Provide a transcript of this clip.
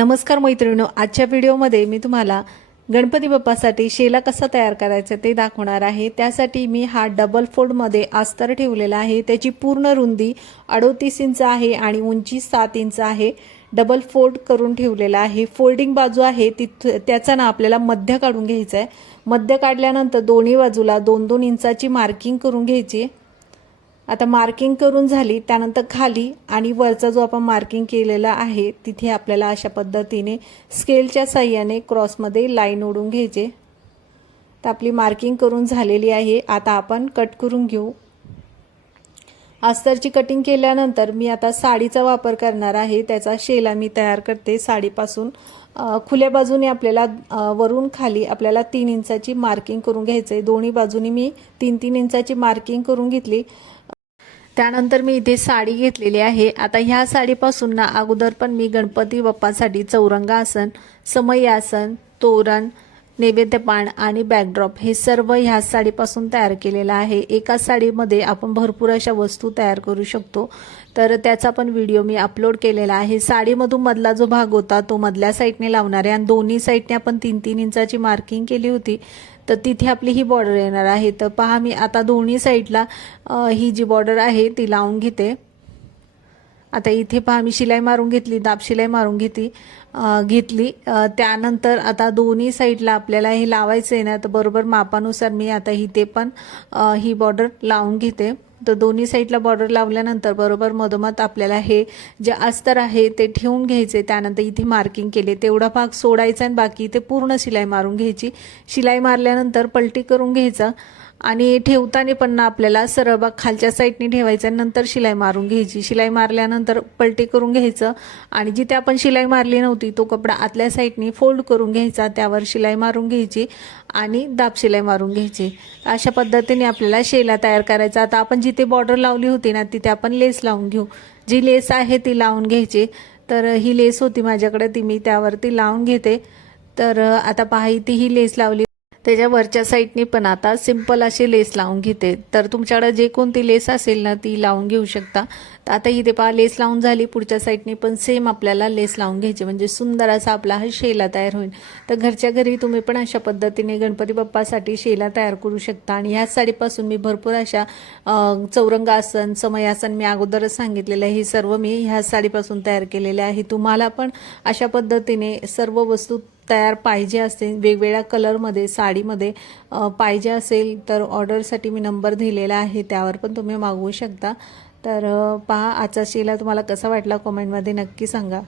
नमस्कार मैत्रिणींनो, आजच्या व्हिडिओमध्ये मी तुम्हाला गणपती बाप्पासाठी शेला कसा तयार करायचा ते दाखवणार आहे। त्यासाठी मी हा डबल फोल्ड मध्ये अस्तर ठेवलेला आहे। त्याची पूर्ण रुंदी 38 इंच आहे आणि उंची 7 इंच आहे। डबल फोल्ड करून ठेवलेला आहे। फोल्डिंग बाजू आहे त्याचा ना आपल्याला मध्य काढून घ्यायचा आहे। मध्य काढल्यानंतर दोन्ही बाजूला 2-2 इंचाची मार्किंग करून घ्यायची। आता मार्किंग करून झाली त्यानंतर खाली आणि वरचा जो आपण मार्किंग केलेला आहे तिथे आपल्याला अशा पद्धतीने स्केलच्या साहाय्याने क्रॉसमध्ये लाईन ओढून घ्यायचे। तर आपली मार्किंग करून झालेली आहे। आता आपण कट करून घेऊ। अस्तरची कटिंग केल्यानंतर मी आता साडीचा वापर करणार आहे। त्याचा शेला मी तयार करते। साडीपासून खुल्या बाजूने आपल्याला वरून खाली आपल्याला 3 इंचाची मार्किंग करून घ्यायचे। दोन्ही बाजूनी मी 3-3 इंचाची मार्किंग करून घेतली। त्यानंतर मी इथे साडी घेतलेली आहे। आता ह्या साडीपासून ना अगोदर पण मी गणपती बाप्पासाठी चौरंगासन, समईआसन, तोरण, नैवेद्यपान आणि बॅकड्रॉप हे सर्व ह्या साडीपासून तयार केलेला आहे। एका साडीमध्ये आपण भरपूर अशा वस्तू तयार करू शकतो। तर त्याचा पण व्हिडिओ मी अपलोड केलेला आहे। साडीमधून मधला जो भाग होता तो मधल्या साईडने लावणार आहे आणि दोन्ही साईडने आपण 3-3 इंचाची मार्किंग केली होती। तर तिथे आपली ही बॉर्डर येणार आहे। तर पहा मी आता दोन्ही साईडला ही जी बॉर्डर आहे ती लावून घेते। आता इथे पहा मी शिलाई मारून घेतली, दाब शिलाई मारून घेतली। त्यानंतर आता दोन्ही साईडला आपल्याला हे लावायचं आहे ना, तर बरोबर मापानुसार मी आता इथे पण ही बॉर्डर लावून घेते। तर दोन्ही साईडला बॉर्डर लावल्यानंतर बरोबर मधोमध आपल्याला हे जे अस्तर आहे ते ठेवून घ्यायचे। त्यानंतर इथे मार्किंग केले तेवढा भाग सोडायचा आणि बाकी इथे पूर्ण शिलाई मारून घ्यायची। शिलाई मारल्यानंतर पलटी करून घ्यायचं आणि ठेवताना पण आपल्याला सरळ भाग खालच्या साईडने ठेवायचा, नंतर शिलाई मारून घ्यायची। शिलाई मारल्यानंतर पलटी करून घ्यायचं आणि जिथे आपण शिलाई मारली नव्हती तो कपडा आतल्या साईडने फोल्ड करून घ्यायचा, त्यावर शिलाई मारून घ्यायची आणि दाब शिलाई मारून घ्यायची। अशा पद्धतीने आपल्याला शेला तयार करायचा। आता आपण जिथे बॉर्डर लावली होती ना तिथे आपण लेस लावून घेऊ। जी लेस आहे ती लावून घ्यायची। तर ही लेस होती माझ्याकडे, ती मी त्यावरती लावून घेते। तर आता पहा इथे ही लेस लावली, त्याच्या वरच्या साईडने पण आता सिंपल अशी लेस लावून घेते। तर तुमच्याकडे जे कोणती लेस असेल ना ती लावून घेऊ शकता। तर आता इथे पहा लेस लावून झाली, पुढच्या साईडने पण सेम आपल्याला लेस लावून घ्यायची, म्हणजे सुंदर असा आपला हा शेला तयार होईल। तर घरच्या घरी तुम्ही पण अशा पद्धतीने गणपती बाप्पासाठी शेला तयार करू शकता। आणि ह्या साडीपासून मी भरपूर अशा चौरंगासन, समईआसन मी अगोदरच सांगितलेलं आहे, हे सर्व मी ह्या साडीपासून तयार केलेले आहे। तुम्हाला पण अशा पद्धतीने सर्व वस्तू तयार पाहिजे असेल, वेगवेगळ्या कलरमध्ये साडीमध्ये पाहिजे असेल तर ऑर्डरसाठी मी नंबर दिलेला आहे, त्यावर पण तुम्ही मागवू शकता। तर पहा आजचा शेला तुम्हाला कसा वाटला कमेंटमध्ये नक्की सांगा।